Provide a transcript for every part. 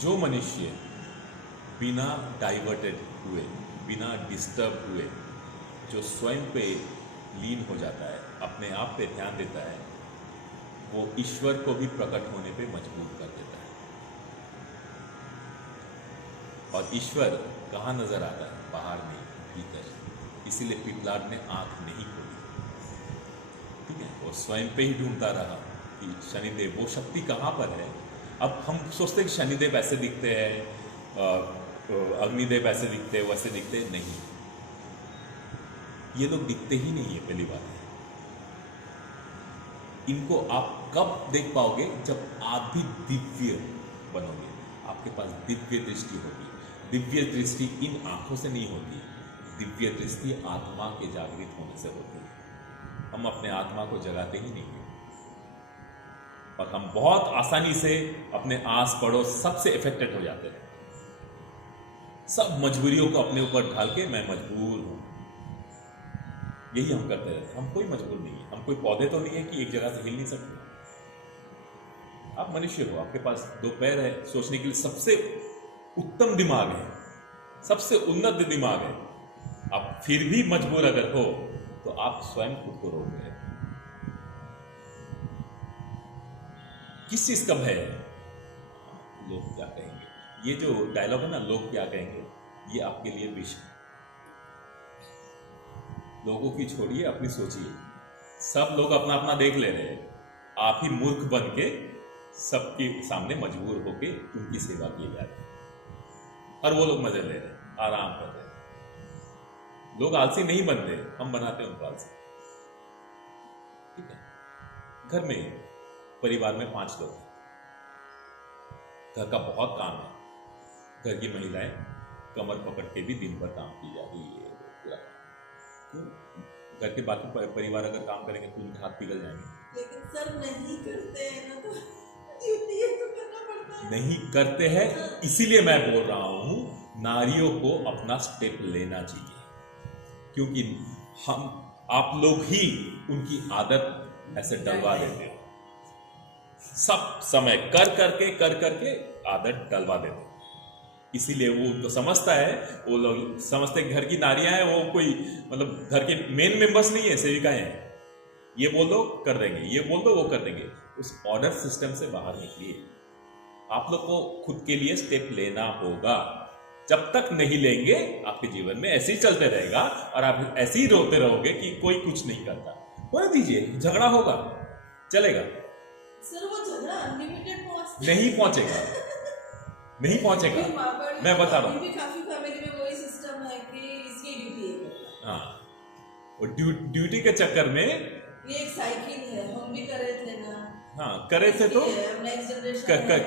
जो मनुष्य बिना डाइवर्टेड हुए, बिना डिस्टर्ब हुए, जो स्वयं पे लीन हो जाता है, अपने आप पे ध्यान देता है, वो ईश्वर को भी प्रकट होने पे मजबूर कर देता है। और ईश्वर कहाँ नजर आता है? बाहर नहीं, भीतर। इसीलिए पिपलाद ने आंख नहीं खोली, ठीक है, वो स्वयं पे ही ढूंढता रहा कि शनिदेव, वो शक्ति कहाँ पर है। अब हम सोचते हैं कि शनिदेव ऐसे दिखते हैं, अग्निदेव ऐसे दिखते हैं, वैसे दिखते हैं, नहीं, ये लोग दिखते ही नहीं है। पहली बात है, इनको आप कब देख पाओगे? जब आप भी दिव्य बनोगे, आपके पास दिव्य दृष्टि होगी। दिव्य दृष्टि इन आंखों से नहीं होती, दिव्य दृष्टि आत्मा के जागृत होने से होती है। हम अपने आत्मा को जगाते ही नहीं हैं, और हम बहुत आसानी से अपने आस पड़ोस सबसे इफेक्टेड हो जाते हैं। सब मजबूरियों को अपने ऊपर ढाल के मैं मजबूर हूं, यही हम करते रहते हैं। हम कोई मजबूर नहीं है, हम कोई पौधे तो नहीं है कि एक जगह से हिल नहीं सकते। आप मनुष्य हो, आपके पास दो पैर है, सोचने के लिए सबसे उत्तम दिमाग है, सबसे उन्नत दिमाग है। आप फिर भी मजबूर अगर हो तो आप स्वयं खुद को रोक रहे हैं। किस चीज का भय है? लोग क्या कहेंगे? ये जो डायलॉग है ना, लोग क्या कहेंगे, ये आपके लिए विष है। लोगों की छोड़िए, अपनी सोचिए। सब लोग अपना अपना देख ले रहे हैं, आप ही मूर्ख बन के सबके सामने मजबूर होके उनकी सेवा किए जा रहे हैं, और वो लोग मजे ले रहे हैं, आराम कर रहे हैं। लोग आलसी नहीं बनते, हम बनाते हैं उनको आलसी, ठीक है। घर में, परिवार में 5 लोग हैं, घर का बहुत काम है, घर की महिलाएं कमर पकड़ के भी दिन भर काम की जा रही है, पूरा क्यों? घर के बाकी परिवार अगर काम करेंगे तो उनके हाथ पिघल जाएंगे। लेकिन सर नहीं करते हैं ना, तो ड्यूटी है तो करना पड़ता है। नहीं करते हैं, इसीलिए मैं बोल रहा हूं नारियों को अपना स्टेप लेना चाहिए, क्योंकि हम, आप लोग ही उनकी आदत ऐसे डलवा देते हो। सब समय कर करके आदत डलवा देते हो। इसीलिए वो उनको समझता है, वो लोग समझते घर की नारियां हैं, वो कोई मतलब घर के मेन मेंबर्स नहीं है, सेविकाएं हैं। ये बोल दो कर देंगे, ये बोल दो वो कर देंगे। उस ऑर्डर सिस्टम से बाहर निकलिए। आप लोग को खुद के लिए स्टेप लेना होगा। जब तक नहीं लेंगे, आपके जीवन में ऐसे ही चलते रहेगा, और आप ऐसे ही रोते रहोगे कि कोई कुछ नहीं करता। होने दीजिए, झगड़ा होगा, चलेगा। सर वो झगड़ा अनलिमिटेड नहीं पहुंचेगा, नहीं पहुंचेगा। मैं बता रहा हूँ, काफी फैमिली में वही सिस्टम है कि इसकी ड्यूटी है। हाँ, वो ड्यूटी के चक्कर में, ये एक साइकिल है, हम भी करे थे ना। हाँ, करे थे तो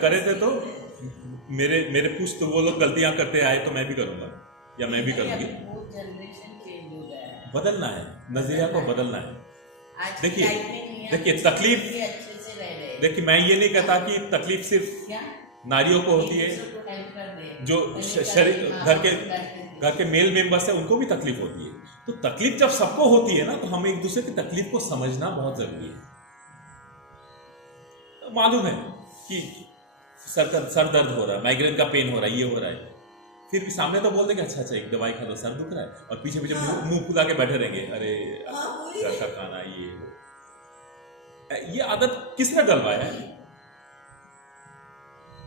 करे थे तो मेरे कुछ तो वो लोग गलतियां करते आए तो मैं भी करूंगा, या मैं भी करूंगी। जनरेशन चेंज हो गया है, बदलना है, नजरिया को बदलना है। आज देखिए तकलीफ, अच्छे से रह रहे हैं। देखिए मैं ये नहीं कहता कि तकलीफ सिर्फ नारियों को होती है, जो शरीर घर के मेल मेंबर्स है उनको भी तकलीफ होती है। तो तकलीफ जब सबको होती है ना, तो हमें एक दूसरे की तकलीफ को समझना बहुत जरूरी है। तो मालूम है कि सर दर्द हो रहा है, माइग्रेन का पेन हो रहा है, ये हो रहा है, फिर भी सामने तो बोल देंगे अच्छा अच्छा एक दवाई खा लो, सर दुख रहा है, और पीछे पीछे मुंह फुला के बैठे रहेंगे, अरे घर का खाना ये आदत किसने डलवाया है?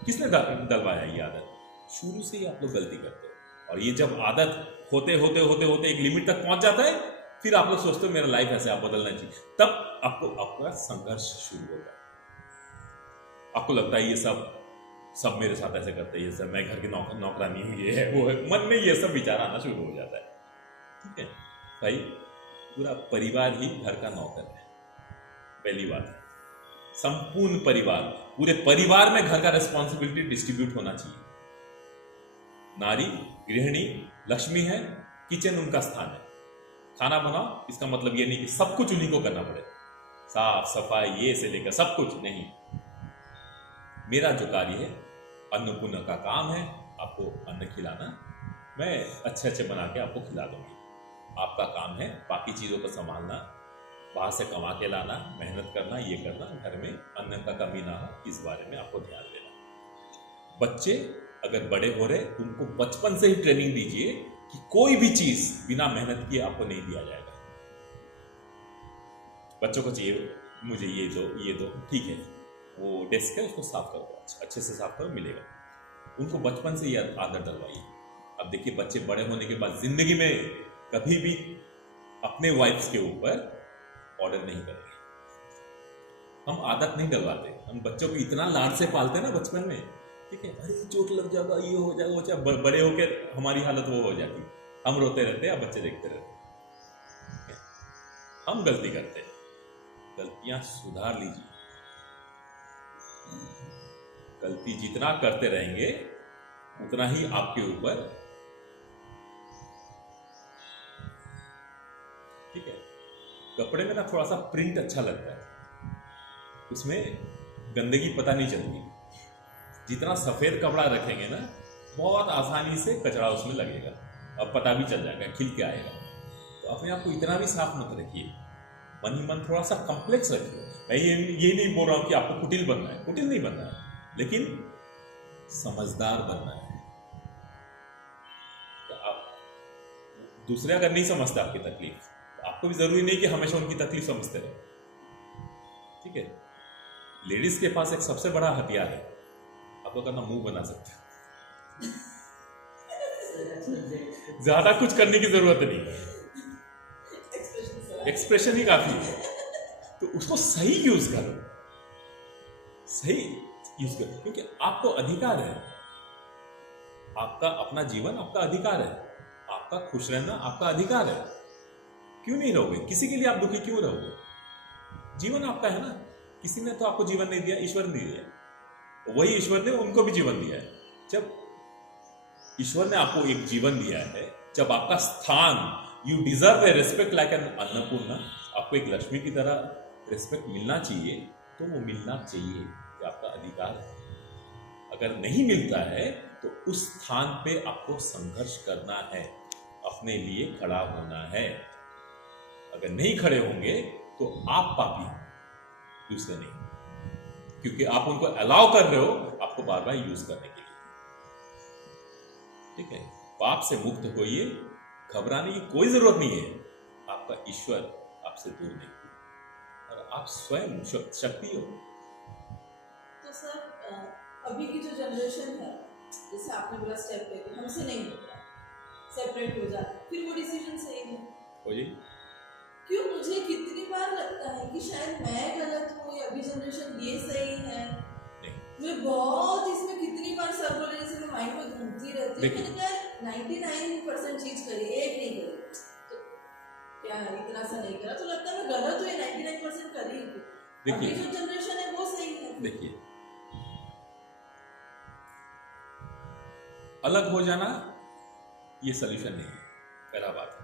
किसने डलवाया ये आदत? शुरू से ही आप लोग गलती करते हो, और ये जब आदत होते होते एक लिमिट तक पहुंच जाता है, फिर आप लोग सोचते हो मेरा लाइफ ऐसे आप बदलना चाहिए, तब आपको आपका संघर्ष शुरू होगा। आपको लगता है ये सब मेरे साथ ऐसे करते हैं, ये सब मैं घर की नौकरानी हूँ, ये है वो है, मन में ये सब विचार आना शुरू हो जाता है। ठीक है भाई, पूरा परिवार ही घर का नौकर है, पहली बात है। संपूर्ण परिवार, पूरे परिवार में घर का रिस्पॉन्सिबिलिटी डिस्ट्रीब्यूट होना चाहिए। नारी गृहिणी लक्ष्मी है, किचन उनका स्थान है, खाना बनाओ, इसका मतलब ये नहीं कि सब कुछ उन्हीं को करना पड़े, साफ सफाई ये से लेकर सब कुछ नहीं। मेरा जो कार्य है, अन्नपूर्ण का काम है आपको अन्न खिलाना, मैं अच्छे अच्छे बना के आपको खिला दूंगी। आपका काम है बाकी चीज़ों को संभालना, बाहर से कमा के लाना, मेहनत करना, ये करना, घर में अन्न का कमी ना हो, इस बारे में आपको ध्यान देना। बच्चे अगर बड़े हो रहे तो उनको बचपन से ही ट्रेनिंग दीजिए कि कोई भी चीज बिना मेहनत किए आपको नहीं दिया जाएगा। बच्चों को चाहिए मुझे ये दो, ठीक है, वो डेस्क है उसको साफ करो, अच्छे से साफ करो, मिलेगा। उनको बचपन से ये आदत डलवाइए। अब देखिए बच्चे बड़े होने के बाद जिंदगी में कभी भी अपने वाइफ्स के ऊपर ऑर्डर नहीं करेंगे। हम आदत नहीं डलवाते, हम बच्चों को इतना लाड से पालते हैं ना बचपन में, ठीक है, अरे चोट लग जाएगा, ये हो जाएगा, वो जाएगा, बड़े होकर हमारी हालत वो हो जाती, हम रोते रहते हैं, बच्चे देखते रहते हैं। हम गलती करते हैं, गलतियां सुधार लीजिए। गलती जितना करते रहेंगे उतना ही आपके ऊपर, ठीक है, कपड़े में ना थोड़ा सा प्रिंट अच्छा लगता है, उसमें गंदगी पता नहीं चलती। जितना सफेद कपड़ा रखेंगे ना बहुत आसानी से कचरा उसमें लगेगा, अब पता भी चल जाएगा, खिल के आएगा। तो अपने आप को इतना भी साफ मत रखिए, मन ही मन थोड़ा सा कॉम्प्लेक्स रखिए। मैं ये नहीं बोल रहा हूं कि आपको कुटिल बनना है, कुटिल नहीं बनना है, लेकिन समझदार बनना है। तो आप दूसरे अगर नहीं समझते आपकी तकलीफ, तो आपको भी जरूरी नहीं कि हमेशा उनकी तकलीफ समझते रहे, ठीक है। लेडीज के पास एक सबसे बड़ा हथियार है, आप लोग अपना मुंह बना सकते हो, ज्यादा कुछ करने की जरूरत नहीं, एक्सप्रेशन ही काफी है। तो उसको सही यूज करो, सही यूज करो, क्योंकि आपको अधिकार है, आपका अपना जीवन आपका अधिकार है, आपका खुश रहना आपका अधिकार है। क्यों नहीं रहोगे, किसी के लिए आप दुखी क्यों रहोगे? जीवन आपका है ना, किसी ने तो आपको जीवन नहीं दिया, ईश्वर ने दिया, वही ईश्वर ने उनको भी जीवन दिया है। जब ईश्वर ने आपको एक जीवन दिया है, जब आपका स्थान, you deserve A respect like an Annapurna, आपको एक लक्ष्मी की तरह रिस्पेक्ट मिलना चाहिए, तो वो मिलना चाहिए, ये आपका अधिकार है। अगर नहीं मिलता है तो उस स्थान पे आपको संघर्ष करना है, अपने लिए खड़ा होना है। अगर नहीं खड़े होंगे तो आप पापी हो, दूसरे नहीं, क्योंकि आप उनको अलाउ कर रहे हो आपको बार बार यूज करने के लिए, ठीक है। पाप से मुक्त होइए, घबराने की कोई जरूरत नहीं है, आपका ईश्वर आपसे दूर नहीं, और आप स्वयं शक्ति हो। तो सर अभी की जो जनरेशन है, जैसे आपने बोला स्टेप लेके हमसे नहीं होता, सेपरेट हो जाए, फिर वो डिसीजन सही है हो जी। क्यों? मुझे कितनी बार लगता है कि शायद मैं गलत हूँ या अभी जनरेशन ये सही है। मैं बहुत इसमें कितनी बार सर्कुलेशन में माइंड में घूमती रहती हूँ, मैंने कहा 99% चीज करी, एक नहीं करी, तो क्या है इतना सा नहीं करा, तो लगता है मैं गलत हुई, 99% करी। अभी जो जनरेशन है वो सही है। देखिए, अलग हो जाना ये सलूशन नहीं है, पहला बात है,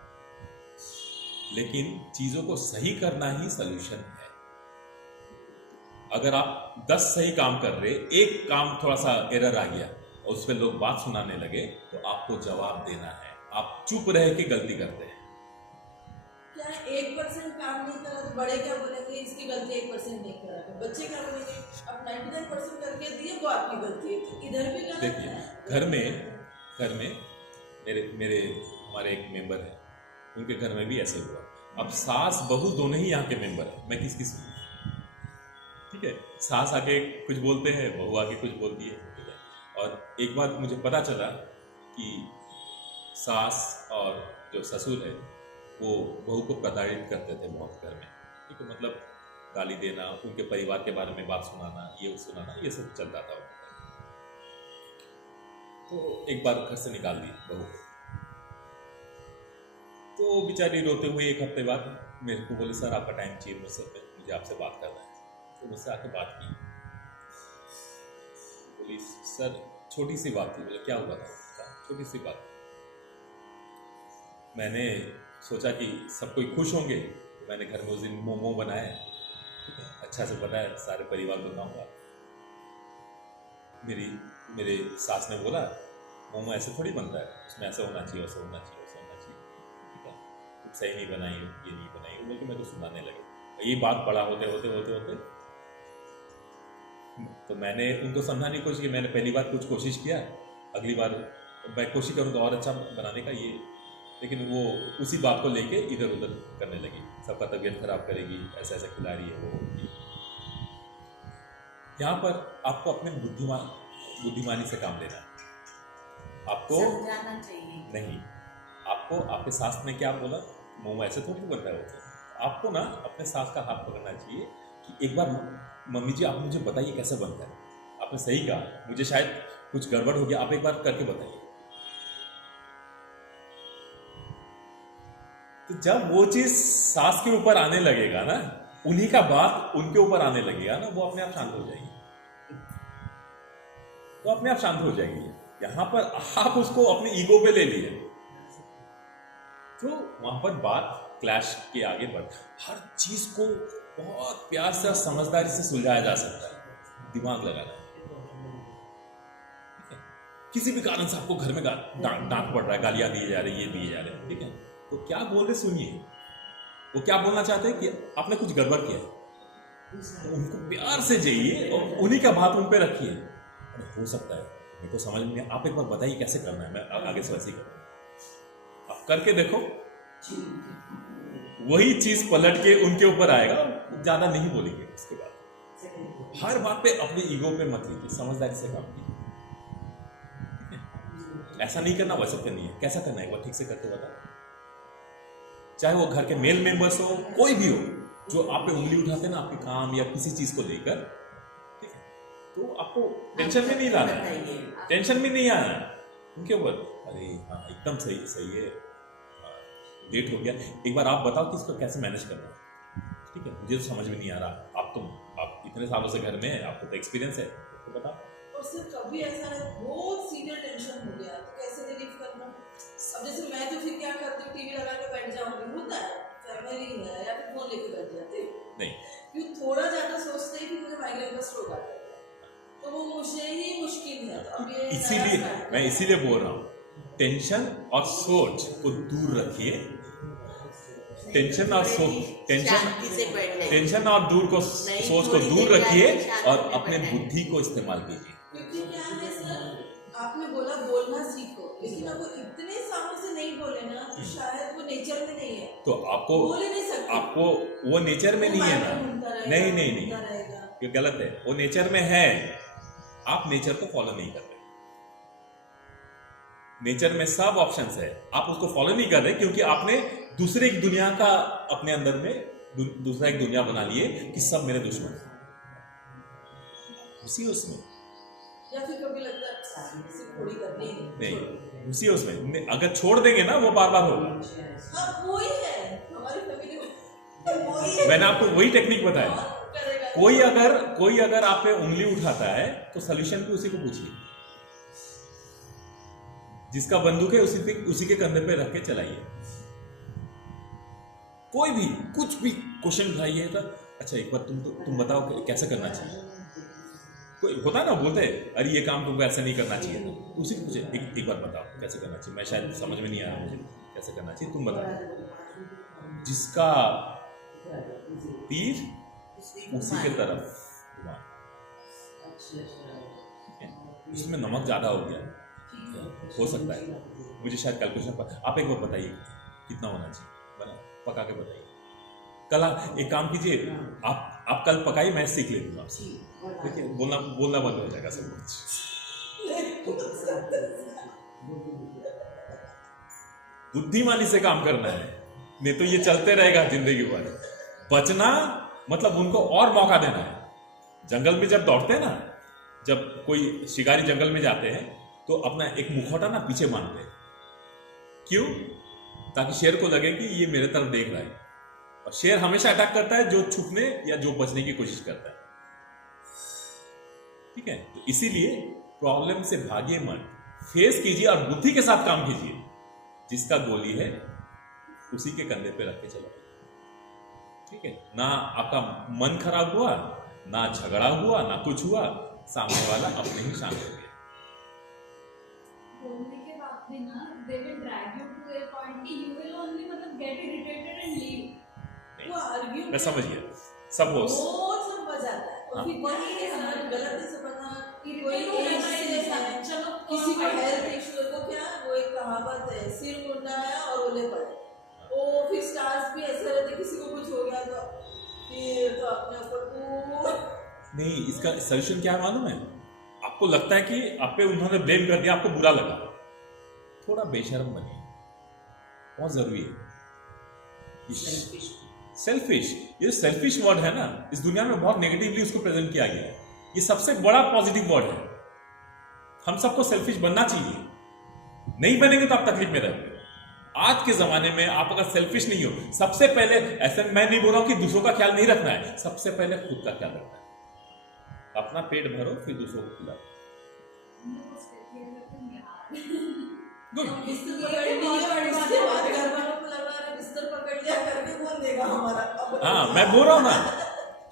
लेकिन चीजों को सही करना ही सलूशन है। अगर आप 10 सही काम कर रहे, एक काम थोड़ा सा एरर आ गया और उस पर लोग बात सुनाने लगे, तो आपको जवाब देना है। आप चुप रह के गलती करते हैं। क्या 1% काम नहीं करा तो बड़े क्या बोलेंगे, इसकी गलती 1% नहीं करा, तो बच्चे क्या बोलेंगे, अब 99% करके दिए वो आपकी गलती है, तो इधर भी गलत है। देखिए, घर में मेरे हमारे एक मेंबर है, उनके घर में भी ऐसे हुआ। अब सास बहू दोनों ही यहाँ के मेंबर है, मैं किसकी सुनूं? ठीक है, सास आके कुछ बोलते हैं, बहू आके कुछ बोलती है, ठीक है। और एक बार मुझे पता चला कि सास और जो ससुर है वो बहू को प्रताड़ित करते थे बहुत घर में, ठीक है, मतलब गाली देना, उनके परिवार के बारे में बात सुनाना, ये सुनाना, ये सब चलता था उनका। तो एक बार घर से निकाल दी बहू को, तो बेचारी रोते हुए एक हफ्ते बाद मेरे को बोले, सर आपका टाइम चाहिए, मुझे आपसे बात करना है। तो मुझसे आके बात की, बोली सर छोटी सी बात थी। बोले क्या हुआ था? छोटी सी बात, मैंने सोचा कि सब कोई खुश होंगे, तो मैंने घर में उस दिन मोमो बनाए, ठीक है, अच्छा से बनाया, सारे परिवार को खाऊंगा। मेरे सास ने बोला मोमो ऐसे थोड़ी बनता है, उसमें ऐसा होना चाहिए, वैसा होना चाहिए, वैसा होना चाहिए, ठीक है, तुम सही नहीं बनाई हो, ये नहीं बनाई हो, बल्कि मैं तो सुनाने लगे। ये बात बड़ा होते तो मैंने उनको समझाने की कोशिश की, मैंने पहली बार कुछ कोशिश किया, अगली बार मैं कोशिश करूँगा और अच्छा बनाने का ये, लेकिन वो उसी बात को लेके इधर उधर करने लगी, सबका तबीयत खराब करेगी, ऐसा ऐसा खिला रही है वो। यहाँ पर आपको अपने बुद्धिमानी से काम लेना है, आपको समझाना चाहिए नहीं, आपको आपके सास ने क्या बोला, मुंह में ऐसे थोड़ी बनता है वो, आपको ना अपने सास का हाथ पकड़ना चाहिए कि एक बार मम्मी जी आप मुझे बताइए कैसे बनता है, आपने सही कहा, मुझे शायद कुछ गड़बड़ हो गया, आप एक बार करके बताइए। तो जब वो चीज सास के ऊपर आने लगेगा ना, उन्हीं का बात उनके ऊपर आने लगेगा ना, वो अपने आप शांत हो जाएगी, वो अपने आप शांत हो जाएगी। यहां पर आप उसको अपने ईगो पे ले लिए, तो वहां पर बात क्लैश के आगे बढ़, हर चीज को बहुत प्यार से और समझदारी से सुलझाया जा सकता है, दिमाग लगाना। किसी भी कारण से आपको घर में डांट पड़ रहा है, गालियां दी जा रही, ये दिए जा रहे हैं, ठीक है, तो क्या बोल रहे सुनिए, वो क्या बोलना चाहते हैं कि आपने कुछ गड़बड़ किया, तो उनको प्यार से जाइए और उन्हीं का बात उन पे रखिए। अरे हो सकता है मेरे को समझ में नहीं, आप एक बार बताइए कैसे करना है, मैं आगे से वैसे ही करूँगा, आप करके देखो, वही चीज पलट के उनके ऊपर आएगा, ज्यादा नहीं बोलेंगे। उसके बाद हर बात पे अपने ईगो पे मत लीजिए, समझदारी से काम कीजिए, ऐसा नहीं करना वैसा करनी है, कैसा करना है एक बार ठीक से करके बताओ। चाहे वो घर के मेल मेंबर्स हो, कोई भी हो जो आप पे उंगली उठाते हैं ना आपके काम या किसी चीज को लेकर, ठीक है, तो आपको टेंशन में नहीं लाना है, टेंशन में नहीं आना है उनके ऊपर। अरे हाँ एकदम सही सही है, लेट हो गया, एक बार आप बताओ कि इसको कैसे मैनेज करना है, ठीक है, मुझे तो समझ में नहीं आ रहा, आप इतने सालों से घर में है, आपको तो एक्सपीरियंस है, तो बताओ। और सिर्फ कभी ऐसा नहीं, बहुत सीरियस टेंशन हो गया तो कैसे रिलीफ करना। अब जैसे मैं तो फिर क्या करती हूँ, टीवी लगा के बैठ जाऊंगी, होता है फैमिली है, या फिर फोन लेके बैठ जाती हूँ, नहीं क्यों थोड़ा ज्यादा सोचते हैं कि मुझे माइग्रेन का स्ट्रोक आ जाएगा, तो वो मुझे ही मुश्किल है। तो अब ये इसीलिए मैं इसीलिए बोल रहा हूँ, टेंशन और सोच को दूर रखिए, टेंशन और टेंशन और सोच को दूर रखिए और अपने बुद्धि को इस्तेमाल कीजिए। क्योंकि क्या है सर, आपने बोला बोलना सीखो, लेकिन अब वो इतने सालों से नहीं बोले ना, तो शायद वो नेचर में नहीं है, तो आपको बोल ही नहीं सकते, आपको वो नेचर में नहीं है ना, नहीं ये गलत है, वो नेचर में है, आप नेचर को फॉलो नहीं कर रहे, नेचर में सब ऑप्शंस है, आप उसको फॉलो नहीं कर रहे क्योंकि आपने दूसरे एक दुनिया का अपने अंदर में दूसरा एक दुनिया बना लिए कि सब मेरे दुश्मन है, उसी उसमें, या फिर कभी लगता है सिर्फ थोड़ी करनी नहीं, उसी उसमें अगर छोड़ देंगे ना वो बार बार होगा। हाँ वही है हमारी फैमिली में, वही है। मैंने आपको वही टेक्निक बताया, कोई अगर आप पे उंगली उठाता है तो सोल्यूशन भी उसी को पूछिए, जिसका बंदूक है उसी के कंधे पे रख के चलाइए, कोई भी कुछ भी क्वेश्चन उठाइए तो अच्छा एक बार तुम बताओ कैसे करना चाहिए, कोई होता है ना बोलते हैं अरे ये काम तुमको ऐसा नहीं करना चाहिए, तो उसी को पूछे एक बार बताओ कैसे करना चाहिए, मैं शायद समझ में नहीं आ रहा मुझे कैसे करना चाहिए, तुम बताओ, जिसका तीर उसी के तरफ घुमा, उसमें नमक ज्यादा हो गया, हो सकता है मुझे शायद कैलकुलेशन पर, आप एक बार बताइए कितना होना चाहिए, बना पका के बताइए, कल एक काम कीजिए, आप कल पकाइए, मैं सीख लेता हूँ, देखिए बोलना बंद हो जाएगा सब कुछ। बुद्धिमानी से काम करना है, नहीं तो ये चलते रहेगा जिंदगी भर। बचना मतलब उनको और मौका देना है। जंगल में जब दौड़ते हैं ना, जब कोई शिकारी जंगल में जाते हैं तो अपना एक मुखौटा ना पीछे बांधते हैं, क्यों? ताकि शेर को लगे कि ये मेरे तरफ देख रहा है, और शेर हमेशा अटैक करता है जो छुपने या जो बचने की कोशिश करता है, ठीक है? तो इसीलिए प्रॉब्लम से भागिए मत, फेस कीजिए और बुद्धि के साथ काम कीजिए, जिसका गोली है उसी के कंधे पे रख के चलो, ठीक है? ना आपका मन खराब हुआ, ना झगड़ा हुआ, ना कुछ हुआ, सामने वाला अपने ही शांत हो गया। बोलने के बाद भी ना they will drag you to a point कि you will only मतलब get irritated and leave। वो आर्ग्यू मैं समझ गया, सब हो बहुत सब बजाता है, और फिर वही है हमारे गलत से पता कोई Irritate एज होता है से इंसान, है, चलो किसी को fight हेल्थ इशू को क्या वो एक कहावत है, सिर मुंडाया और ओले पड़े। वो फिर स्टार्स भी ऐसा रहते, किसी को कुछ हो गया तो फिर तो अपने ऊपर पूरा नहीं, इसका सोल्यूशन क्या है मालूम है? आपको लगता है कि आप पे उन्होंने ब्लेम कर दिया, आपको बुरा लगा, थोड़ा बेशर्म बनिए, बहुत जरूरी है। सेल्फिश, ये सेल्फिश वर्ड है ना, इस दुनिया में बहुत नेगेटिवली उसको प्रेजेंट किया गया है। ये सबसे बड़ा पॉजिटिव वर्ड है। हम सबको सेल्फिश बनना चाहिए, नहीं बनेंगे तो आप तकलीफ में रहेंगे। आज के जमाने में आप अगर सेल्फिश नहीं हो, सबसे पहले, ऐसे मैं नहीं बोल रहा हूं कि दूसरों का ख्याल नहीं रखना है, सबसे पहले खुद का ख्याल रखना है। अपना पेट भरो, फिर दूसरों को खिलाओ। गुड। बिस्तर पकड़ लिया, इसके बाद घर वालों को लगा रहे बिस्तर पकड़ लिया करके कौन देगा हमारा। हाँ, मैं बोल रहा हूं ना,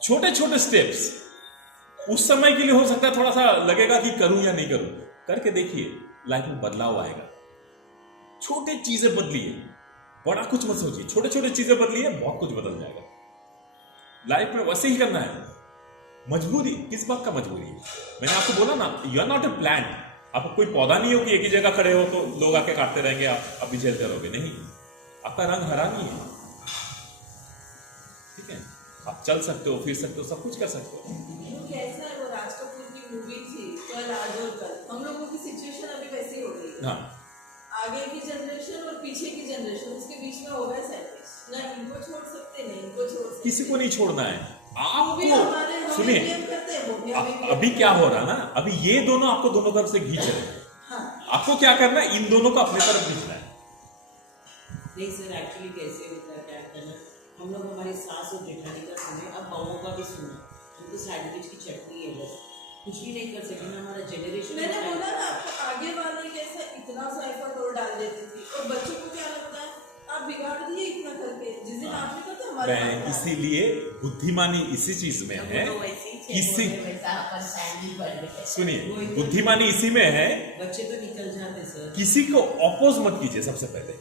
छोटे छोटे स्टेप्स उस समय के लिए हो सकता है थोड़ा सा लगेगा कि करूं या नहीं करूं, करके देखिए, लाइफ में बदलाव आएगा। छोटे चीजें बदलिए, बड़ा कुछ मत सोचिए, छोटे छोटे चीजें बदलिए, बहुत कुछ बदल जाएगा। लाइफ में वैसे ही करना है। मजबूरी, किस बात का मजबूरी है? मैंने आपको बोला ना, you are not a plant. आपको कोई पौधा नहीं हो कि एक ही जगह खड़े हो तो लोग आके काटते रहेंगे, आप अभी झेलते रहोगे। नहीं, आपका रंग हरा नहीं है, ठीक है? आप चल सकते हो, फिर सकते हो, सब कुछ कर सकते हो। वो कैसा है, वो राज कपूर की मूवी थी कल आज और कल, हम लोगों की सिचुएशन अभी वैसी हो गई है। हाँ, आगे की जनरेशन और पीछे की जनरेशन, उसके बीच में हो गया सेल्फिश, ना इनको छोड़ सकते नहीं इनको छोड़ सकते। किसी को नहीं छोड़ना है वो भी आपको। हमारे हमें सुनिए, blame करते हैं, वो भी हमें blame अभी करते क्या हैं। हो रहा है ना, अभी ये दोनों आपको दोनों तरफ से खींच रहे हैं। हाँ, आपको क्या करना है, इन दोनों को अपने तरफ खींचना है। नहीं सर, एक्चुअली कैसे होता है, क्या होता है ना, हम लोग हमारी सास और जेठानी का सुने, अब बहुओं का भी सुना। हम तो सैंडविच की चटनी है बस, कुछ भी नहीं कर सकते ना, हमारा जनरेशन। मैंने बोला ना आपको, आगे वाले कैसा इतना सा एफर्ट और डाल देती थी, और बच्चों को क्या लगता है आप बिगाड़ दिए इतना करके, जिस दिन आप नहीं करते हमारे मैं साथ है। इसीलिए बुद्धिमानी इसी चीज में है, किसी सुनिए, बुद्धिमानी इसी में है, बच्चे तो निकल जाते सर। किसी को अपोज मत कीजिए सबसे पहले,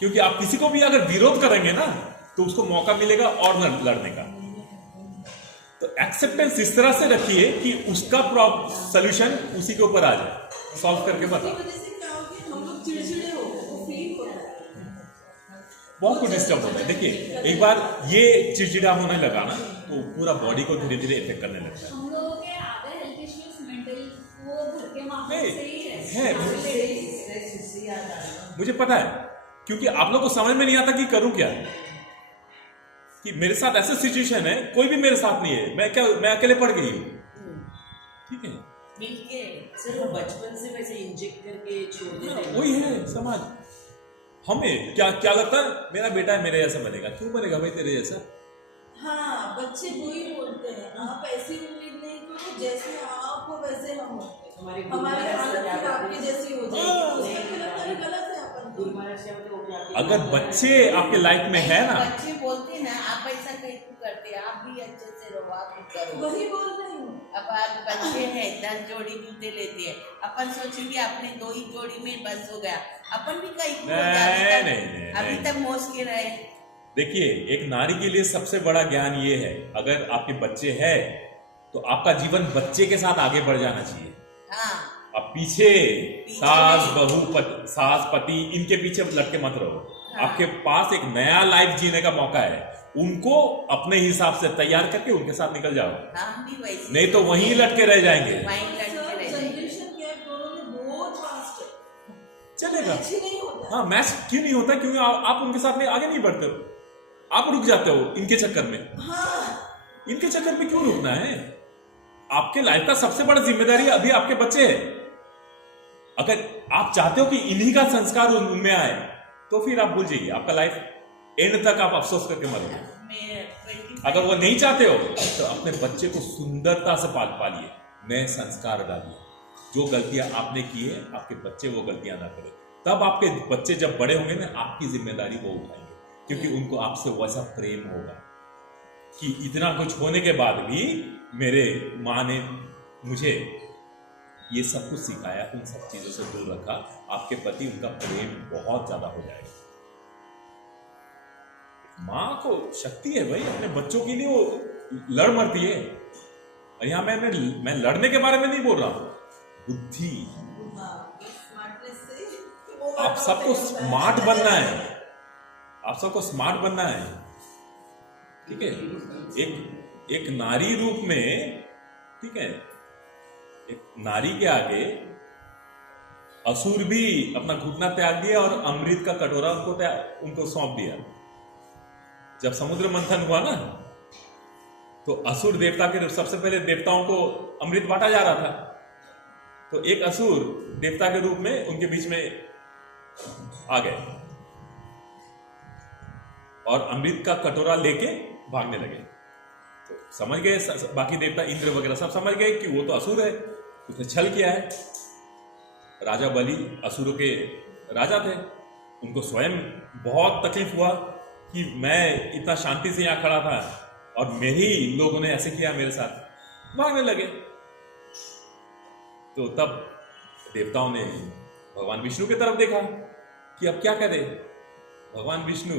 क्योंकि आप किसी को भी अगर विरोध करेंगे ना तो उसको मौका मिलेगा और लड़ने का। तो एक्सेप्टेंस इस तरह से रखिए कि उसका सोल्यूशन उसी के ऊपर आ जाए, सॉल्व करके उसकी बता। वजह से क्या हो गया, हम लोग चिड़चिड़े हो गए, वो फील हो रहा है। बहुत कुछ डिस्टर्ब होता है। देखिए, एक बार ये चिड़चिड़ा होने लगा ना तो पूरा बॉडी को धीरे धीरे इफेक्ट करने लगता है। हम लोगों के आधे हेल्थ इश्यूज मेंटल वो घर के माहौल नहीं, से ही है, है। मुझे पता है, क्योंकि आप लोग को समझ में नहीं आता कि करूं क्या, कि मेरे साथ ऐसा सिचुएशन है, कोई भी मेरे साथ नहीं है, मैं अकेले पड़ गई हूं, ठीक है? मिलके सर, वो बचपन से वैसे इंजेक्ट करके छोड़ देते हैं। वही है समाज। हमें क्या क्या लगता है, मेरा बेटा मेरे जैसा बनेगा। क्यों बनेगा भाई तेरे जैसा? हाँ, बच्चे वही बोलते हैं, आप ऐसी उम्मीद नहीं करो, जैसे आप हो वैसे हम होते हैं। हमारी हमारी हालत फिर आपकी जैसी हो जाएगी, तो उसका फिर लगता है गलत है अपन को। अगर बच्चे आपके लाइफ में है ना, बच्चे बोलते हैं ना, आप ऐसा कहीं क्यों करते, आप भी अच्छे से रहो, आप भी करो। वही बोल रही हूँ। अब आप बच्चे हैं, 10 जोड़ी जूते लेते हैं, अपन सोचेंगे अपने 2 ही जोड़ी में बस हो गया, अपन भी कहीं क्यों होते, अभी तक मोश के रहे। देखिए, एक नारी के लिए सबसे बड़ा ज्ञान ये है, अगर आपके बच्चे हैं तो आपका जीवन बच्चे के साथ आगे बढ़ जाना चाहिए। हाँ, अब पीछे सास बहू सास पति इनके पीछे लटके मत रहो। हाँ। आपके पास एक नया लाइफ जीने का मौका है, उनको अपने हिसाब से तैयार करके उनके साथ निकल जाओ, हम भी वैसे, नहीं तो वहीं लटके रह जाएंगे। वहीं लटके सर, रह जाएंगे। जनरेशन गैप दोनों में बहुत फास्ट है, चलेगा। अच्छी नहीं होता। हाँ, मैच क्यों नहीं होता? क्योंकि आप उनके साथ में आगे नहीं बढ़ते हो, आप रुक जाते हो इनके चक्कर में। हाँ, इनके चक्कर में क्यों रुकना है? आपके लाइफ का सबसे बड़ा जिम्मेदारी अभी आपके बच्चे हैं। अगर आप चाहते हो कि इन्हीं का संस्कार उनमें आए तो फिर आप भूल जाइए, आपका लाइफ एंड तक आप अफसोस करके मरोगे। अगर वो नहीं चाहते हो तो अपने बच्चे को सुंदरता से पालिए, नए संस्कार डालिए। जो गलतियां आपने की है, आपके बच्चे वो गलतियां ना करें। तब आपके बच्चे जब बड़े होंगे ना, आपकी जिम्मेदारी वो उठाएंगे, क्योंकि उनको आपसे वैसा प्रेम होगा कि इतना कुछ होने के बाद भी मेरे माँ ने मुझे ये सब कुछ सिखाया, उन सब चीजों से दूर रखा। आपके प्रति उनका प्रेम बहुत ज्यादा हो जाएगा। माँ को शक्ति है भाई, अपने बच्चों के लिए वो लड़ मरती है। और यहाँ मैं लड़ने के बारे में नहीं बोल रहा हूँ, बुद्धि। हाँ, स्मार्टनेस से वो आप सबको स्मार्ट बनना है, आप सबको स्मार्ट बनना है, ठीक है। एक नारी रूप में, ठीक है, एक नारी के आगे असुर भी अपना घुटना त्याग दिया और अमृत का कटोरा उनको सौंप दिया। जब समुद्र मंथन हुआ ना, तो असुर देवता के सबसे पहले देवताओं को अमृत बांटा जा रहा था, तो एक असुर देवता के रूप में उनके बीच में आ गए और अमृत का कटोरा लेके भागने लगे। तो समझ गए बाकी देवता, इंद्र वगैरह सब समझ गए कि वो तो असुर है, उसने छल किया है। राजा बलि असुरों के राजा थे, उनको स्वयं बहुत तकलीफ हुआ कि मैं इतना शांति से यहाँ खड़ा था और मेरे ही लोगों ने ऐसे किया मेरे साथ, भागने लगे। तो तब देवताओं ने भगवान विष्णु की तरफ देखा कि अब क्या करे। भगवान विष्णु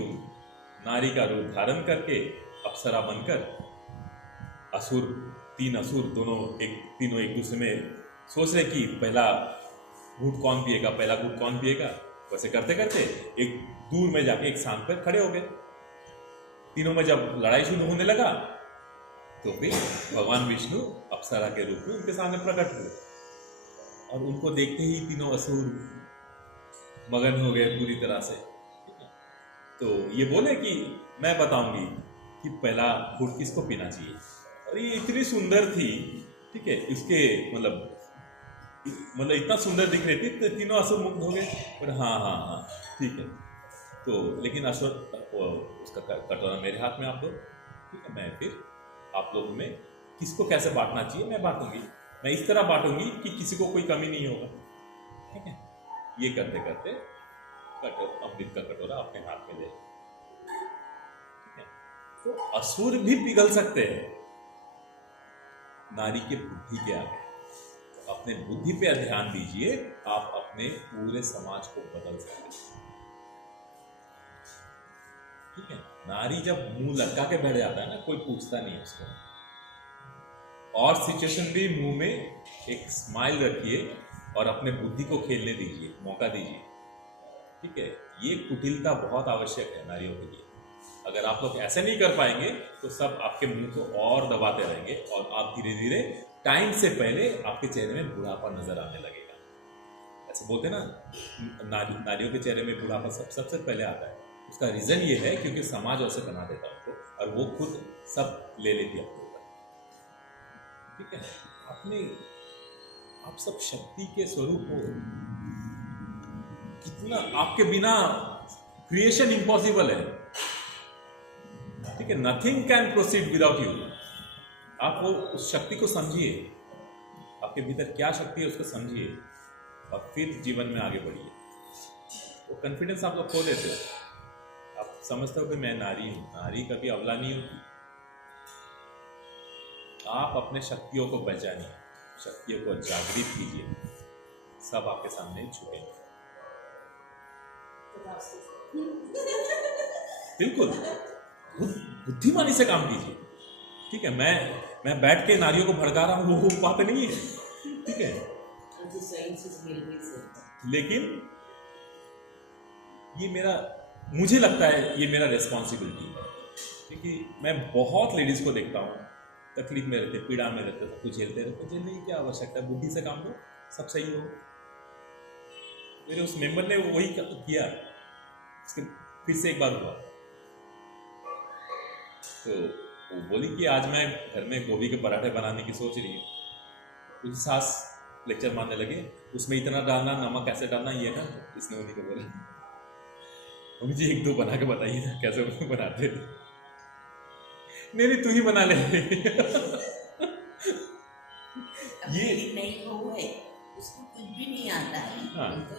नारी का रूप धारण करके अप्सरा बनकर असुर, तीन असुर तीनों एक दूसरे में सोच रहे कि पहला घूंट कौन पिएगा, पहला घूंट कौन पिएगा। वैसे करते करते एक दूर में जाके एक सांप पर खड़े हो गए। तीनों में जब लड़ाई शुरू होने लगा तो फिर भगवान विष्णु अप्सरा के रूप में उनके सामने प्रकट हुए और उनको देखते ही तीनों असुर मगन हो गए पूरी तरह से। तो ये बोले कि मैं बताऊंगी कि पहला घूंट किसको पीना चाहिए, और ये इतनी सुंदर थी, ठीक है, इसके मतलब इतना सुंदर दिख रही थी, तो तीनों असुर मुग्ध हो गए और हाँ हाँ हाँ ठीक है। तो लेकिन असुर उसका कटोरा मेरे हाथ में आप दो, ठीक है, मैं फिर आप लोगों में किसको कैसे बांटना चाहिए मैं बांटूंगी, मैं इस तरह बांटूंगी कि किसी को कोई कमी नहीं होगा, ठीक है। ये करते करते अमृत का कटोरा अपने हाथ में ले, ठीक है। तो असुर भी पिघल सकते हैं नारी के बुद्धि के आगे। तो अपने बुद्धि पे ध्यान दीजिए, आप अपने पूरे समाज को बदल सकते हैं, ठीक है। नारी जब मुंह लटका के बैठ जाता है ना, कोई पूछता नहीं उसको। और सिचुएशन भी मुंह में एक स्माइल रखिए और अपने बुद्धि को खेलने दीजिए, मौका दीजिए, ठीक है। ये कुटिलता बहुत आवश्यक है नारियों के लिए। अगर आप लोग ऐसे नहीं कर पाएंगे तो सब आपके मुंह को और दबाते रहेंगे और आप धीरे धीरे टाइम से पहले आपके चेहरे में बुढ़ापा नजर आने लगेगा। ऐसे बोलते ना, नारियों के चेहरे में बुढ़ापा सबसे पहले आता है। उसका रीजन ये है क्योंकि समाज ऐसे बना देता है उनको और वो खुद सब ले लेती है अपने ऊपर, ठीक है। आप सब शक्ति के स्वरूप हो, कितना आपके बिना क्रिएशन इम्पॉसिबल है, ठीक है। Nothing can proceed without you. आप वो उस शक्ति को समझिए, आपके भीतर क्या शक्ति है उसको समझिए और फिर जीवन में आगे बढ़िए। वो कॉन्फिडेंस आप लोग खो देते हो, आप समझते हो कि मैं नारी हूं, नारी कभी अबला नहीं होती। आप अपने शक्तियों को पहचानिए, शक्तियों को जागृत कीजिए, सब आपके सामने झुके। बिल्कुल बुद्धिमानी से काम कीजिए, ठीक है। मैं बैठ के नारियों को भड़का रहा हूँ, वो बात नहीं है, ठीक है। लेकिन ये मुझे लगता है ये मेरा रेस्पॉन्सिबिलिटी है, क्योंकि मैं बहुत लेडीज को देखता हूँ तकलीफ में रहते, पीड़ा में रहते, सब कुछ झेलते रहते। झेलने की क्या आवश्यकता है, बुद्धि से काम लो, सब सही हो। मेरे उस मेंबर ने वही किया, उसके फिर से एक बार हुआ तो वो बोली कि आज मैं घर में गोभी के पराठे बनाने की सोच रही हूँ। उसकी सास लेक्चर मारने लगे, उसमें इतना डालना, नमक कैसे डालना, ये ना। इसने उन्हीं को बोला, मुझे एक दो बना के बताइए ना कैसे बनाते। नहीं तू ही बना ले। ये नहीं बहू है, उसको कुछ भी नहीं आता है। हाँ। तो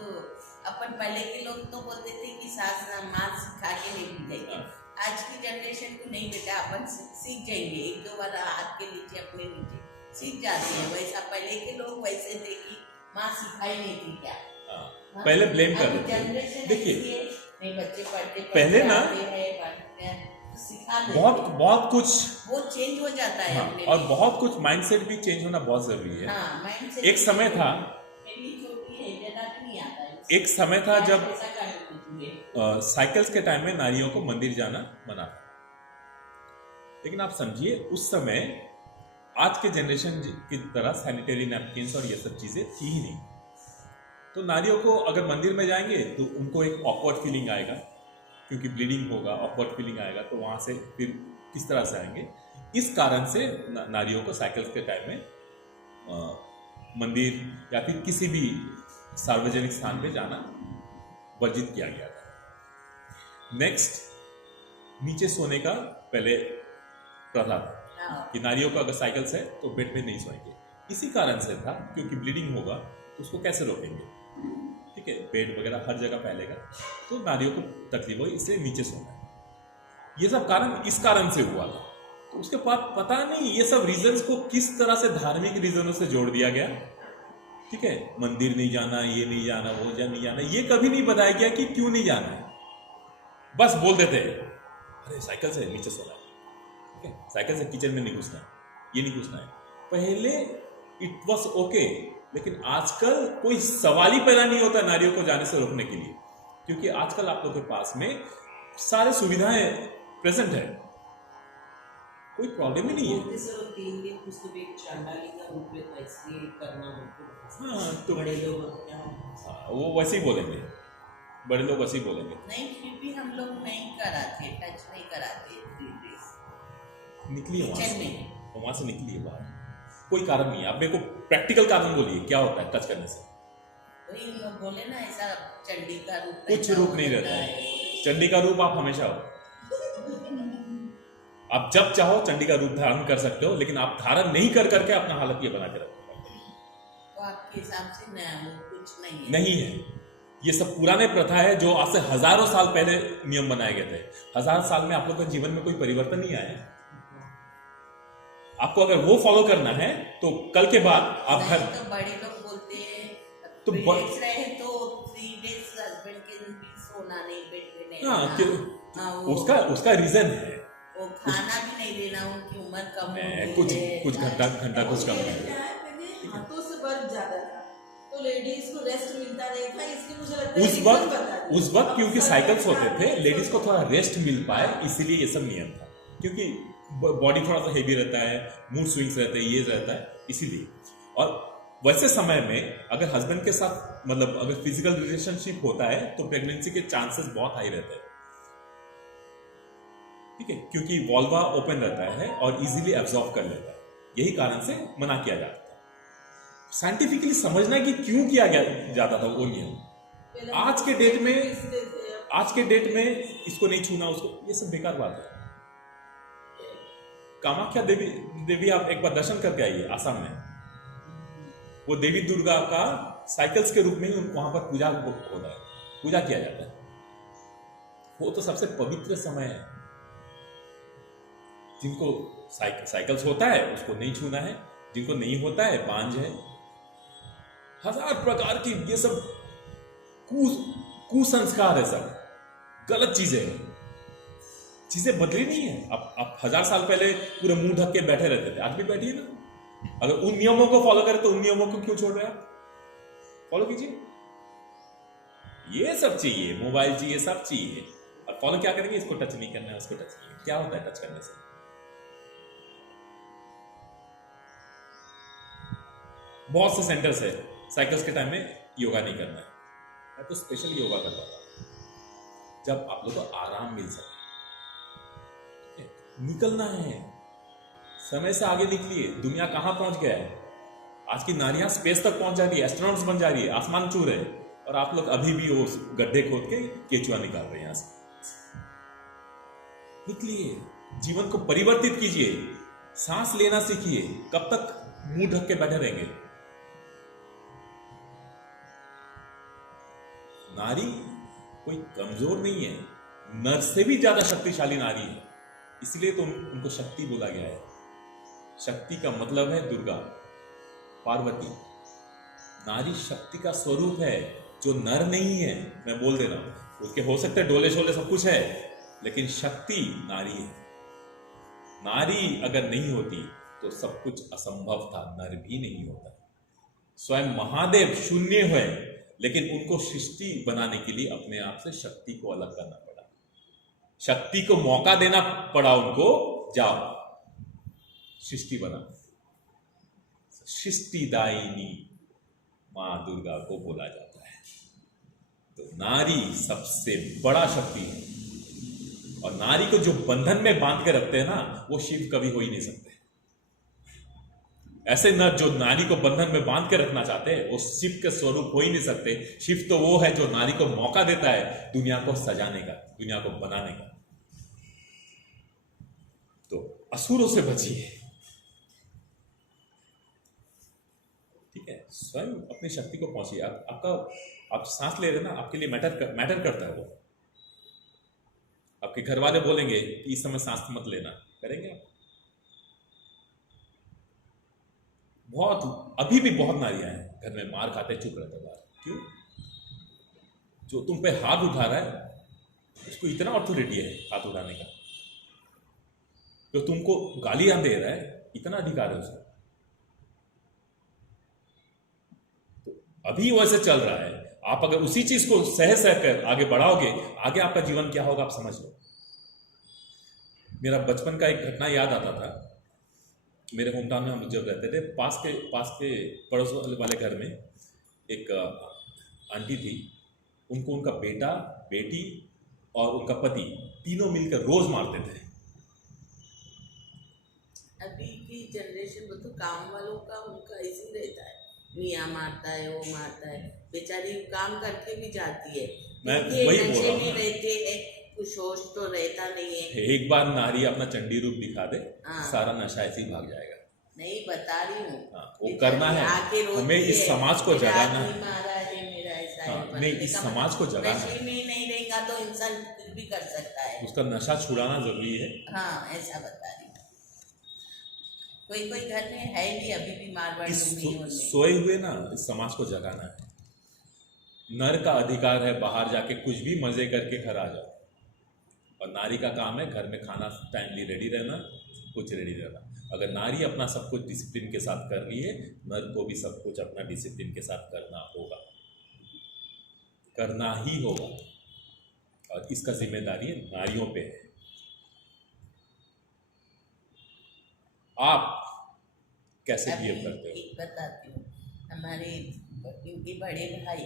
अपन पहले के लोग तो बोलते थे कि सास ना माँ सिखा के नहीं जाएगी। आज की जनरेशन को नहीं बेटा, अपन सीख जाएंगे, एक दो बार हाथ के नीचे अपने नीचे सीख जाते हैं। वैसा पहले के लोग वैसे थे कि माँ सिखाई नहीं थी क्या। हाँ? पहले ब्लेम कर जनरेशन देखिए, नहीं, बच्चे पढ़ते पहले ना सिखा देते बहुत हैं। बहुत कुछ। वो चेंज हो जाता है हाँ, अपने और लिए। बहुत कुछ माइंडसेट भी चेंज होना बहुत जरूरी है। हाँ, mindset एक समय था, मेरी छोटी है, ज्यादा नहीं आता है। एक समय था जब ऐसा कर साइकिल्स के टाइम में नारियों को मंदिर जाना मना था। लेकिन आप समझिए उस समय आज के जनरेशन की तरह सैनिटरी नैपकिन्स और ये सब चीजें थी ही नहीं। तो नारियों को अगर मंदिर में जाएंगे तो उनको एक ऑकवर्ड फीलिंग आएगा, क्योंकि ब्लीडिंग होगा, ऑकवर्ड फीलिंग आएगा, तो वहां से फिर किस तरह से आएंगे। इस कारण से नारियों को साइकिल्स के टाइम में मंदिर या फिर किसी भी सार्वजनिक स्थान पे जाना वर्जित किया गया था। नेक्स्ट, नीचे सोने का पहले प्रथा था हाँ। कि नारियों को अगर साइकिल्स है तो बेड पे नहीं सोएंगे। इसी कारण से था, क्योंकि ब्लीडिंग होगा तो उसको कैसे रोकेंगे, ठीक है, बेड वगैरह हर जगह फैलेगा, तो नारियों को तकलीफ हो, इसलिए नीचे सोना है। ये सब कारण इस कारण से हुआ था। तो उसके बाद पता नहीं ये सब रीजंस को किस तरह से धार्मिक रीजनों से जोड़ दिया गया, ठीक है। मंदिर नहीं जाना, ये नहीं जाना, वो नहीं जाना, ये कभी नहीं बताया गया कि क्यों नहीं जाना है। बस बोल देते हैं अरे साइकिल से नीचे सोना है, ठीक है, साइकिल से किचन में नहीं घुसना है, ये नहीं घुसना है। पहले इट वॉज ओके, लेकिन आजकल कोई सवाल ही पैदा नहीं होता नारियों को जाने से रोकने के लिए, क्योंकि आजकल आप लोग के पास में सारे सुविधाएं प्रेजेंट है, कोई प्रॉब्लम ही नहीं है। बोलते सर 3 दिन कुछ तो एक चांडाली का रूप लेता है, इसलिए करना हमको। हाँ, तो बड़े लोग क्या वो वैसे ही बोलेंगे, बड़े लोग वैसे ही बोलेंगे। नहीं, फिर भी हम लोग नहीं कराते, टच नहीं कराते 3 days निकलिए वहां किचन से, में। वहां से निकलिए बाहर, कोई कारण नहीं है। आप मेरे को प्रैक्टिकल कारण बोलिए, क्या होता है टच करने से? वही लोग बोले ना, ऐसा चंडी का रूप कुछ रूप नहीं रहता है। चंडी का रूप आप हमेशा हो, आप जब चाहो चंडी का रूप धारण कर सकते हो, लेकिन आप धारण नहीं कर करके अपना हालत ये बना के रखो। तो आपके हिसाब से ना वो कुछ नहीं है। नहीं है, ये सब पुराने प्रथा है जो आज से हजारों साल पहले नियम बनाए गए थे। 1000 साल में आप लोग के जीवन में कोई परिवर्तन नहीं आया। आपको अगर वो फॉलो करना है तो कल के बाद आप नहीं, घर तो बड़े लोग बोलते हैं तो periods रहे तो 3 days हस्बैंड के भी सोना नहीं, बेड पे नहीं हाँ, रहना। हाँ, वो उसका रीजन है, वो खाना भी नहीं देना, उनकी उम्र कम हो गई कुछ है। कुछ घंटा कुछ कम है। क्या है, पहले हाथों से वर्क ज्यादा था, तो लेडीज को रेस्ट मिलता नहीं था, इसलिए मुझे लगता है उस वक्त क्योंकि साइकिल्स होते थे, लेडीज को थोड़ा रेस्ट मिल पाए, इसीलिए ये सब नियम था। क्योंकि बॉडी थोड़ा सा हेवी रहता है, मूड स्विंग्स रहते हैं, ये रहता है, इसीलिए। और वैसे समय में अगर हस्बैंड के साथ मतलब अगर फिजिकल रिलेशनशिप होता है तो प्रेगनेंसी के चांसेस बहुत हाई रहते हैं, ठीक है, क्योंकि वॉल्वा ओपन रहता है और इजीली एब्जॉर्ब कर लेता है। यही कारण से मना किया जाता था। साइंटिफिकली समझना कि क्यों किया जाता था वो नियम। आज के डेट में इसको नहीं छूना, उसको, ये सब बेकार बात है। कामाख्या देवी आप एक बार दर्शन करके आइए आसाम में। वो देवी दुर्गा का साइकिल्स के रूप में ही वहां पर पूजा होता है, पूजा किया जाता है। वो तो सबसे पवित्र समय है। जिनको साइकिल्स होता है उसको नहीं छूना है, जिनको नहीं होता है बांझ है। 1000 प्रकार की ये सब कुसंस्कार है, सब गलत चीजें हैं। चीजें बदली नहीं है। आप 1000 साल पहले पूरे मुंह ढक के बैठे रहते थे, आज भी बैठिए ना। अगर उन नियमों को फॉलो करें तो उन नियमों को क्यों छोड़ रहे हैं आप? फॉलो कीजिए। ये सब चाहिए, मोबाइल चाहिए, सब चाहिए, और फॉलो क्या करेंगे? इसको टच नहीं करना है, उसको टच नहीं। क्या होता है टच करने से? बहुत से सेंटर्स है साइकिल्स के टाइम में योगा नहीं करना है। मैं तो स्पेशल योगा करवाता हूं जब आप लोग को आराम मिल सके। निकलना है, समय से आगे निकलिए। दुनिया कहां पहुंच गया है? आज की नारियां स्पेस तक पहुंच जा रही है, एस्ट्रोनॉट्स बन जा रही है, आसमान छू रहे हैं, और आप लोग अभी भी वो गड्ढे खोद के केचुआ निकाल रहे हैं यहां से। निकलिए, जीवन को परिवर्तित कीजिए, सांस लेना सीखिए। कब तक मुंह ढक के बैठे रहेंगे? नारी कोई कमजोर नहीं है, नर से भी ज्यादा शक्तिशाली नारी है, इसलिए तो उनको शक्ति बोला गया है। शक्ति का मतलब है दुर्गा, पार्वती। नारी शक्ति का स्वरूप है, जो नर नहीं है। मैं बोल दे रहा हूं, उसके हो सकते हैं डोले शोले सब कुछ है, लेकिन शक्ति नारी है। नारी अगर नहीं होती तो सब कुछ असंभव था, नर भी नहीं होता। स्वयं महादेव शून्य हुए, लेकिन उनको सृष्टि बनाने के लिए अपने आप से शक्ति को अलग करना पड़ा, शक्ति को मौका देना पड़ा उनको, जाओ सृष्टि बना। सृष्टिदायिनी मां दुर्गा को बोला जाता है। तो नारी सबसे बड़ा शक्ति है, और नारी को जो बंधन में बांध के रखते हैं ना, वो शिव कभी हो ही नहीं सकते। ऐसे न जो नारी को बंधन में बांध के रखना चाहते हैं, वो शिव के स्वरूप हो ही नहीं सकते। शिव तो वो है जो नारी को मौका देता है दुनिया को सजाने का, दुनिया को बनाने का। तो असुरों से बचिए, ठीक है। स्वयं अपनी शक्ति को पहुंचिए। आप सांस ले रहे ना, आपके लिए मैटर करता है वो। आपके घर वाले बोलेंगे कि इस समय सांस मत लेना, करेंगे आप? अभी भी बहुत नारियां हैं घर में मार खाते चुप रहते बाहर। क्यों? जो तुम पे हाथ उठा रहा है उसको इतना ऑथोरिटी है हाथ उठाने का, जो तुमको गालियां दे रहा है इतना अधिकार है उसको। तो अभी वैसे चल रहा है, आप अगर उसी चीज को सह कर आगे बढ़ाओगे, आगे आपका जीवन क्या होगा आप समझ लो। मेरा बचपन का एक घटना याद आता था। मेरे होम टाउन में हम जब रहते थे, पास के पड़ोस वाले घर में एक आंटी थी। उनको उनका बेटा, बेटी और उनका पति तीनों मिलकर रोज मारते थे। अभी की जनरेशन में तो काम वालों का उनका ऐसे रहता है, मियाँ मारता है, वो मारता है, बेचारी काम करके भी जाती है। मैं वही बोल रहा हूँ, नहीं रहते हैं, कुछ होश तो रहता नहीं है। एक बार नारी अपना चंडी रूप दिखा दे, हाँ। सारा नशा ऐसे ही भाग जाएगा। नहीं बता रही हूँ, वो करना है, हमें इस समाज को जगाना है। मारा है मेरा ऐसा है, नहीं, इस समाज को जगाना है। नशे में नहीं रहेगा तो इंसान कुछ भी कर सकता है। उसका नशा छुड़ाना जरूरी है। हाँ, ऐसा बता रही हूँ। कोई घर में है भी अभी भी मारवाड़ी सोए हुए ना, इस समाज को जगाना है। नर का अधिकार है बाहर जाके कुछ भी मजे करके घर आ जाओ, और नारी का काम है घर में खाना टाइमली रेडी रहना, कुछ रेडी रहना। अगर नारी अपना सब कुछ डिसिप्लिन के साथ कर रही है, नर को भी सब कुछ अपना डिसिप्लिन के साथ करना होगा, करना ही होगा। और इसका जिम्मेदारी नारियों पे है। आप कैसे बिहेव करते हो? एक बताती हूँ, हमारे इनके बड़े भाई,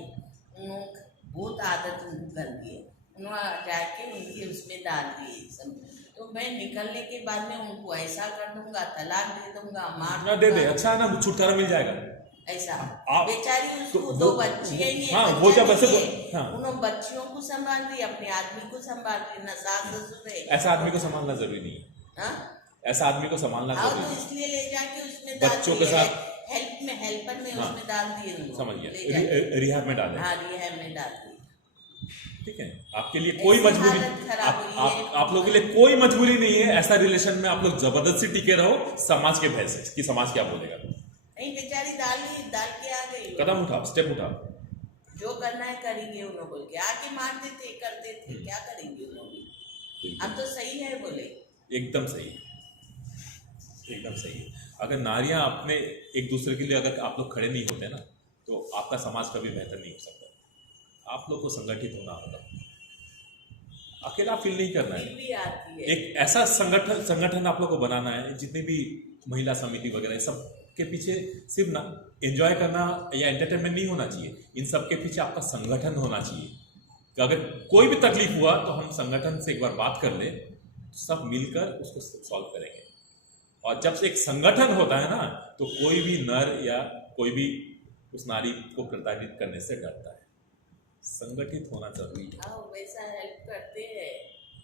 उन्होंने बहुत आदत गंदी है, उन्होंने जाके उनके उसमें डाल दिए सब। तो मैं निकलने के बाद में उनको ऐसा कर दूंगा, तलाक दे दूंगा, मार दे दे, अच्छा है ना, छुटकारा मिल जाएगा। ऐसा आप बेचारी उसको तो दो बच्चियां ही हैं, हाँ, वो जब ऐसे हाँ, उन्होंने बच्चियों को संभाल रही, अपने आदमी को संभाल रही, ना सास ससुर है। ऐसा आदमी को संभालना जरूरी नहीं है। हाँ? ऐसा आदमी को संभालना हाँ, जरूरी तो नहीं। इसलिए ले जाके उसमें बच्चों के साथ हेल्पर में उसमें डाल दिए उनको, समझ ले गया, जाके। रिहाब में डाले। हाँ, रिहाब में डाल दिए। ठीक है, आपके लिए कोई ऐसी मजबूरी, हालत खराब हुई है। आप लोगों के लिए कोई मजबूरी नहीं है ऐसा रिलेशन में आप लोग जबरदस्ती टिके रहो समाज के भय से कि समाज क्या बोलेगा। नहीं, बेचारी डाल के आ गई। कदम उठाओ, स्टेप उठाओ। जो करना है करेंगे उन्होंने बोल के आके मारते थे, करते थे, क्या करेंगे उन्होंने। अब तो सही है बोले, एकदम सही है, एकदम सही है। अगर नारियां अपने एक दूसरे के लिए अगर आप लोग खड़े नहीं होते ना, तो आपका समाज कभी बेहतर नहीं हो सकता। आप लोग को संगठित होना होगा, अकेला फील नहीं करना है। भी आती है। एक ऐसा संगठन आप लोग को बनाना है, जितनी भी महिला समिति वगैरह सब के पीछे सिर्फ ना एंजॉय करना या एंटरटेनमेंट नहीं होना चाहिए, इन सब के पीछे आपका संगठन होना चाहिए कि अगर कोई भी तकलीफ हुआ तो हम संगठन से एक बार बात कर ले, सब मिलकर उसको सॉल्व करेंगे। और जब से एक संगठन होता है ना, तो कोई भी नर या कोई भी उस नारी को प्रताड़ित करने से डरता है। संगठित होना जरूरी है। हाँ, वैसा हेल्प करते हैं,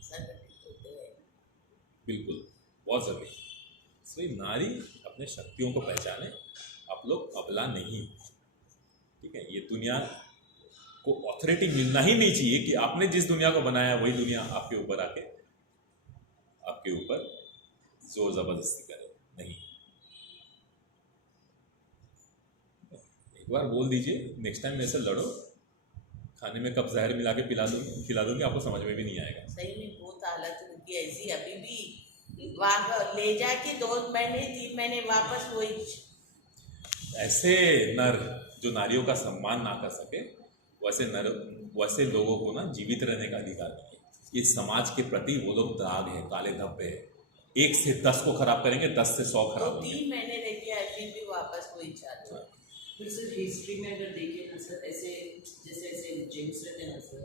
संगठित होते हैं। बिल्कुल, बहुत जरूरी। इसलिए नारी अपने शक्तियों को पहचाने, आप लोग अबला नहीं, ठीक है। ये दुनिया को ऑथोरिटी मिलना ही नहीं चाहिए कि आपने जिस दुनिया को बनाया वही दुनिया आपके ऊपर आके आपके ऊपर जोर जबरदस्ती करे, नहीं। एक बार बोल दीजिए, नेक्स्ट टाइम मेरे से लड़ो, खाने में कब जहर मिला के खिला दूंगी, आपको समझ में भी नहीं आएगा। सही में बहुत हालत उनकी ऐसी अभी भी वहाँ ले जाके 2 महीने 3 महीने वापस वही। ऐसे नर जो नारियों का सम्मान ना कर सके, वैसे लोगों को ना जीवित रहने का अधिकार नहीं है। ये समाज के प्रति वो लोग दाग है, काले धब्बे है। 1 से 10 को खराब करेंगे, 10 से 100 खराब होंगे। 3 महीने रह गया फिर भी वापस वही चालू है। फिर सर हिस्ट्री में अगर देखें तो सर ऐसे जैसे ऐसे जेंट्स रहते हैं ना सर,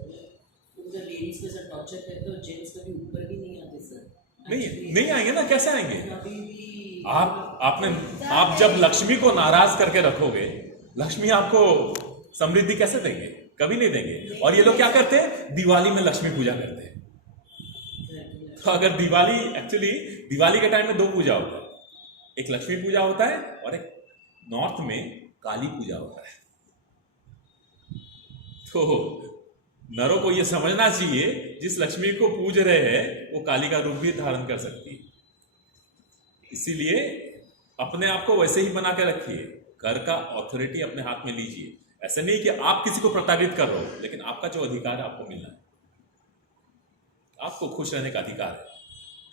उनका लेडीज के साथ टॉर्चर करते हैं, जेंट्स कभी ऊपर भी नहीं आते सर। नहीं आएंगे ना, कैसे आएंगे? कभी भी आप जब लक्ष्मी को नाराज करके रखोगे, लक्ष्मी आपको समृद्धि कैसे देंगे? कभी नहीं देंगे। और ये लोग क्या करते हैं? दिवाली में लक्ष्मी पूजा करते हैं। तो अगर दिवाली के टाइम में 2 पूजा होता है, एक लक्ष्मी पूजा होता है और एक नॉर्थ में काली पूजा होता है। तो नरों को ये समझना चाहिए, जिस लक्ष्मी को पूज रहे हैं वो काली का रूप भी धारण कर सकती है। इसीलिए अपने आप को वैसे ही बना के रखिए। घर का अथॉरिटी अपने हाथ में लीजिए। ऐसा नहीं कि आप किसी को प्रताड़ित कर रहे हो, लेकिन आपका जो अधिकार है आपको मिलना है। आपको खुश रहने का अधिकार है।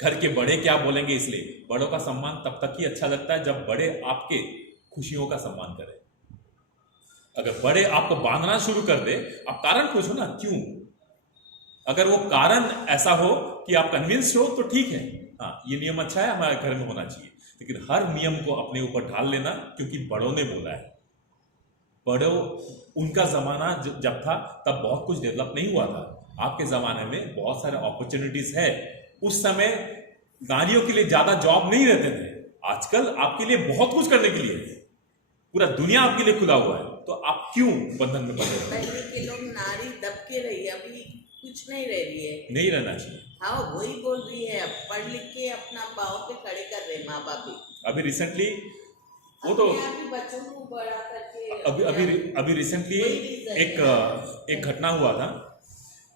घर के बड़े क्या बोलेंगे, इसलिए बड़ों का सम्मान तब तक ही अच्छा लगता है जब बड़े आपके खुशियों का सम्मान करें। अगर बड़े आपको बांधना शुरू कर दे, आप कारण पूछो ना, क्यों? अगर वो कारण ऐसा हो कि आप कन्विंस हो तो ठीक है, हाँ ये नियम अच्छा है, हमारे घर में होना चाहिए। लेकिन हर नियम को अपने ऊपर ढाल लेना क्योंकि बड़ों ने बोला है। बड़ों, उनका जमाना जब था तब बहुत कुछ डेवलप नहीं हुआ था। आपके जमाने में बहुत सारे अपॉर्चुनिटीज है। उस समय नारियों के लिए ज्यादा जॉब नहीं रहते थे। आजकल आपके लिए बहुत कुछ करने के लिए है। पूरा दुनिया आपके लिए खुला हुआ है। तो आप क्यों बंधन में बंधे? पहले के लोग नारी दब के रही, अभी कुछ नहीं रह रही है। नहीं रहना चाहिए। हाँ वही बोल रही है, अब पढ़ लिख के अपना पाँव पे खड़े कर रहे माँ बाप भी। अभी रिसेंटली वो तो अपने आप ही बच्चों को बड़ा करके अभी रिसेंटली एक घटना हुआ था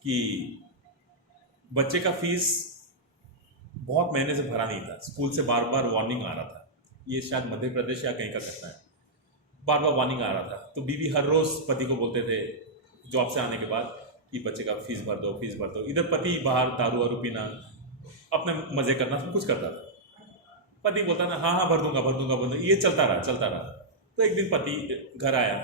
कि बच्चे का फीस बहुत महीने से भरा नहीं था। स्कूल से बार बार वार्निंग आ रहा था। ये शायद मध्य प्रदेश या कहीं का घटना है। बार बार वार्निंग आ रहा था। तो बीवी हर रोज पति को बोलते थे जॉब से आने के बाद कि बच्चे का फीस भर दो, फीस भर दो। इधर पति बाहर दारू वारू पीना, अपने मजे करना, सब कुछ करता था। पति बोलता ना हाँ भर दूंगा, ये चलता रहा। तो एक दिन पति घर आया,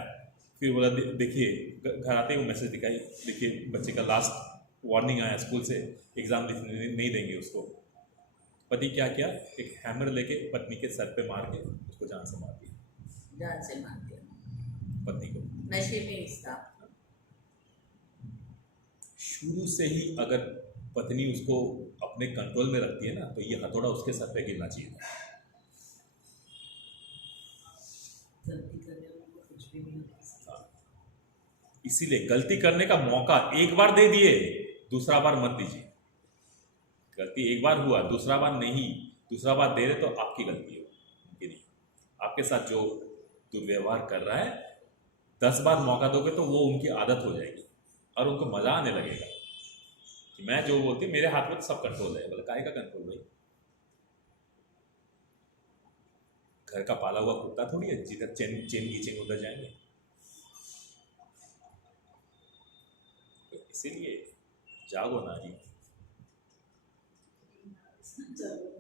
फिर बोला देखिए, घर आते ही वो मैसेज दिखाई, देखिए बच्चे का लास्ट वार्निंग आया स्कूल से, एग्जाम नहीं देंगे उसको। पति क्या किया, एक हैमर लेके पत्नी के सर पे मार के उसको जान से मार दिया। जान से मार दिया पत्नी को। नशे में इसका शुरू से ही अगर पत्नी उसको अपने कंट्रोल में रखती है ना, तो ये हथौड़ा उसके सर पे गिरना चाहिए। गलती करने वालों को कुछ भी नहीं होता। इसीलिए गलती करने का मौका एक बार दे दिए, दूसरा बार मत दीजिए। गलती एक बार हुआ, दूसरा बार नहीं। दूसरा बार दे रहे तो आपकी गलती है, उनकी नहीं। आपके साथ जो दुर्व्यवहार कर रहा है, 10 बार मौका दोगे तो वो उनकी आदत हो जाएगी और उनको मजा आने लगेगा कि मैं जो बोलती हूँ मेरे हाथ में तो सब कंट्रोल है। बोले काहे का कंट्रोल भाई? घर का पाला हुआ कुत्ता थोड़ी है, जिधर चेन खींचेंगे उधर जाएंगे। तो इसीलिए जागो नारी। चलो